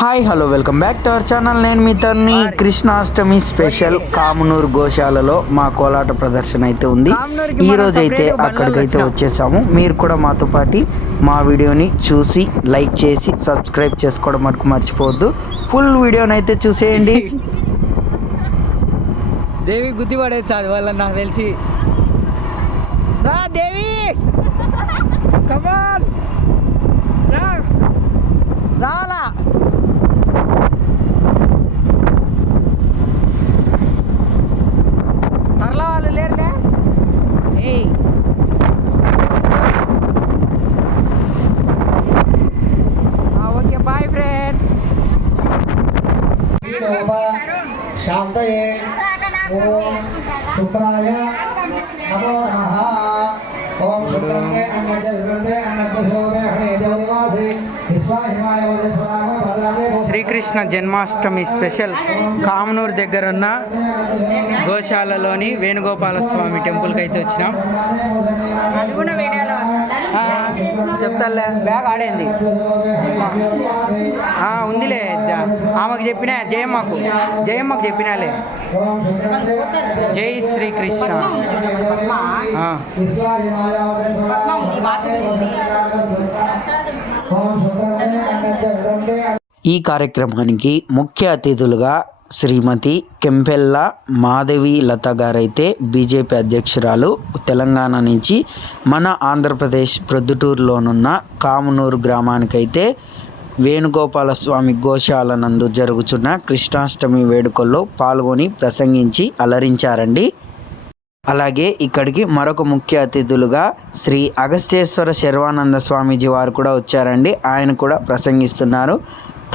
Hi hello welcome back to our channel. నేను మీ తన్ని. Krishnashtami special Kamanuru గోశాలలో మా కోలాట ప్రదర్శన అయితే ఉంది. ఈ రోజు అయితే అక్కడికైతే వచ్చేసాము. మీరు కూడా మాతో పాటు మా వీడియోని చూసి లైక్ చేసి సబ్స్క్రైబ్ చేసుకోవడం మటుకు మర్చిపోవద్దు. ఫుల్ వీడియోని అయితే చూసేయండి. దేవి గుద్ది పడేది చాలు వాళ్ళ నాకు తెలిసి. రా దేవి, కమాన్ రా, రాలా సర్లా వాళ్ళు లేరులే. Okay boy friend. శాంతయే ఓం శుక్రాయ నమో నమః. ఓం శుక్రంగే అన్నజే అన్నశోభే హరే దేవవాసి విశ్వాహిమాయ వదేశ్వరామ భద్రాలే. శ్రీకృష్ణ జన్మాష్టమి స్పెషల్ కామనూరు దగ్గర ఉన్న గోశాలలోని వేణుగోపాల స్వామి టెంపుల్కి అయితే వచ్చినాం. చెప్తాలే, బ్యాగ్ ఆడేంది ఉందిలే. ఆమెకు చెప్పినా జయమ్మకు చెప్పినాలే. జై శ్రీకృష్ణ. ఈ కార్యక్రమానికి ముఖ్య అతిథులుగా శ్రీమతి కెంపెల్ల మాధవి లత గారైతే బీజేపీ అధ్యక్షురాలు, తెలంగాణ నుంచి మన ఆంధ్రప్రదేశ్ ప్రొద్దుటూరులోనున్న కామనూరు గ్రామానికైతే వేణుగోపాల స్వామి గోశాల నందు జరుగుతున్న కృష్ణాష్టమి వేడుకల్లో పాల్గొని ప్రసంగించి అలరించారండి. అలాగే ఇక్కడికి మరొక ముఖ్య అతిథులుగా శ్రీ అగస్త్యేశ్వర శర్వానంద స్వామీజీ వారు కూడా వచ్చారండి. ఆయన కూడా ప్రసంగిస్తున్నారు.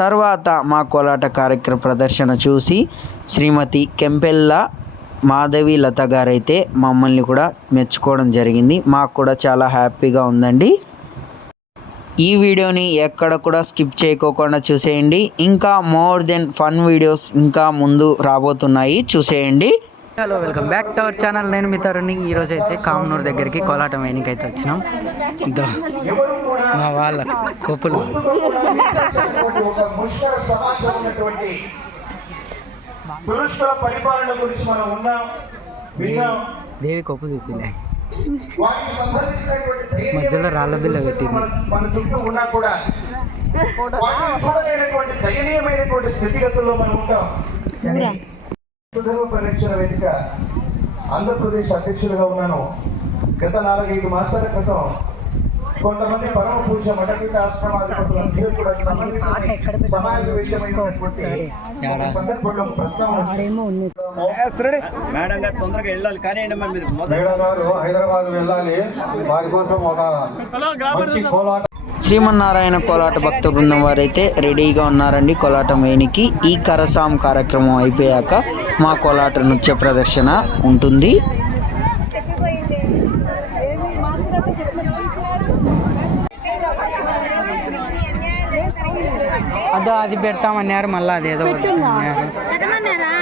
తర్వాత మా కోలాట కార్యక్రమ ప్రదర్శన చూసి శ్రీమతి కెంపెల్ల మాధవి లత గారైతే మమ్మల్ని కూడా మెచ్చుకోవడం జరిగింది. మాకు కూడా చాలా హ్యాపీగా ఉందండి. ఈ వీడియోని ఎక్కడ కూడా స్కిప్ చేయకోకుండా చూసేయండి. ఇంకా మోర్ దెన్ ఫన్ వీడియోస్ ఇంకా ముందు రాబోతున్నాయి, చూసేయండి. Hello welcome back to our channel. నేను మీ తరుణి. ఈరోజు అయితే కామనూరు దగ్గరికి కోలాటం వేయనికైతే వచ్చినాం. ఇదో మా వాళ్ళ కొప్పులు. దేవి కొప్పు చూసింది, మధ్యలో రాళ్ళ బిల్ల పెట్టింది. మన చుట్టూ ఉన్నా కూడా చూడలేనటువంటి దయనీయమైనటువంటి స్థితిగతుల్లో మనం ఉంటాం. ధర్మ పరిరక్షణ వేదిక ఆంధ్రప్రదేశ్ అధ్యక్షులుగా ఉన్నాను. గత 4-5 మాసాల క్రితం కొంతమంది పరమ పూజ మఠపీఠ ఆశ్రమాధిపతులందరూ కూడా సమావేశమైనటువంటి సందర్భంలో మేడం గారు హైదరాబాద్ వెళ్ళాలి. వారి కోసం ఒక మంచి కోలాట శ్రీమన్నారాయణ కోలాట భక్త బృందం వారైతే రెడీగా ఉన్నారండి కోలాటం వేయనికి. ఈ కరసాం కార్యక్రమం అయిపోయాక మా కోలాట నృత్య ప్రదర్శన ఉంటుంది. అదో అది పెడతామన్నారు, మళ్ళీ అదేదో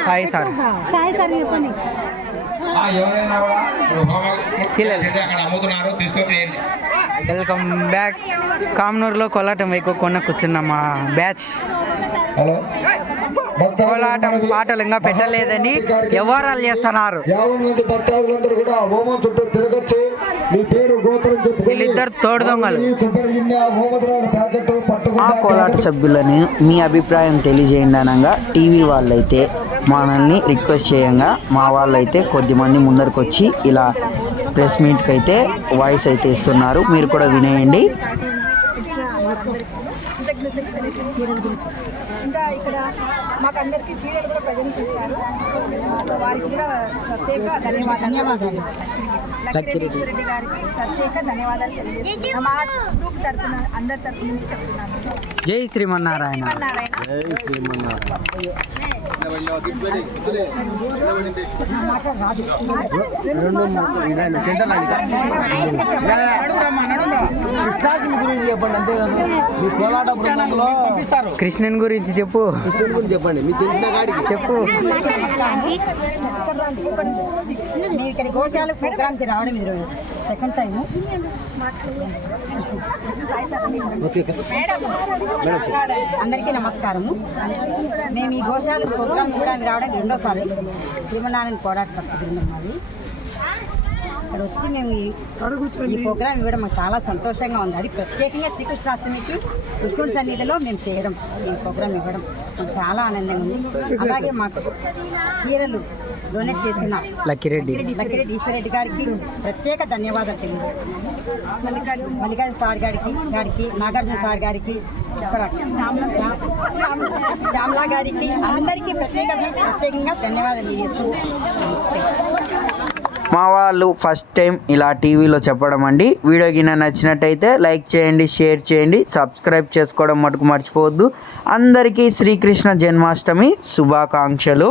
హాయ్ సార్. Welcome back. కామనూరులో కోలాటం వేయకోకుండా కూర్చున్నాం మా బ్యాచ్. కోలాటం పాటలు ఇంకా పెట్టలేదని వ్యవహారాలు చేస్తున్నారు. వీళ్ళిద్దరు తోడు దొంగలు. ఆ కోలాట సభ్యులని మీ అభిప్రాయం తెలియజేయండి అనగా టీవీ వాళ్ళైతే మనల్ని రిక్వెస్ట్ చేయంగా మా వాళ్ళైతే కొద్దిమంది ముందరికి వచ్చి ఇలా ప్రెస్ మీట్కి అయితే వాయిస్ అయితే ఇస్తున్నారు. మీరు కూడా వినేయండి. ఇంకా ఇక్కడ మాకందరికీ చీరలు కూడా ప్రజెంట్ చేశారు. వారికి కూడా ప్రత్యేక ధన్యవాదాలు. లక్ష్మీరెడ్డి గారికి ప్రత్యేక ధన్యవాదాలు తెలియజేస్తున్నాను. మా గ్రూప్ తరఫున అందరి తరఫు నుంచి చెప్తున్నాను. జై శ్రీమన్నారాయణ. జై శ్రీమన్నారాయణ. కృష్ణన్ గురించి చెప్పు. చెప్పండి మీకు తెలిసిన కాడికి చెప్పు. నేను ఇక్కడ గోశాల ప్రోగ్రామ్కి రావడం ఇది సెకండ్ టైం. అందరికీ నమస్కారము. మేము ఈ గోశాల ప్రోగ్రామ్ కూడా రావడానికి రెండోసారి. శ్రీమన్నారాయణ పోరాట భక్తి బృందం మాది. ఇక్కడ వచ్చి మేము ఈ ప్రోగ్రాం ఇవ్వడం మాకు చాలా సంతోషంగా ఉంది. అది ప్రత్యేకంగా శ్రీకృష్ణాష్టమికి కృష్ణుడి సన్నిధిలో మేము చేయడం, ఈ ప్రోగ్రాం ఇవ్వడం మాకు చాలా ఆనందంగా ఉంది. అలాగే మాకు చీరలు డొనేట్ చేసిన లక్కిరెడ్డి ఈశ్వరెడ్డి గారికి ప్రత్యేక ధన్యవాదాలు తెలియదు. మల్లికార్జున సార్ గారికి నాగార్జున సార్ గారికి, ఇక్కడ శ్యామలా గారికి, అందరికీ ప్రత్యేకంగా ధన్యవాదాలు తెలియజేస్తున్నాను. మా వాళ్ళు ఫస్ట్ టైం ఇలా టీవీలో చెప్పడం అండి. వీడియో గిన్నె నచ్చినట్టయితే లైక్ చేయండి, షేర్ చేయండి, సబ్స్క్రైబ్ చేసుకోవడం మటుకు మర్చిపోవద్దు. అందరికీ శ్రీకృష్ణ జన్మాష్టమి శుభాకాంక్షలు.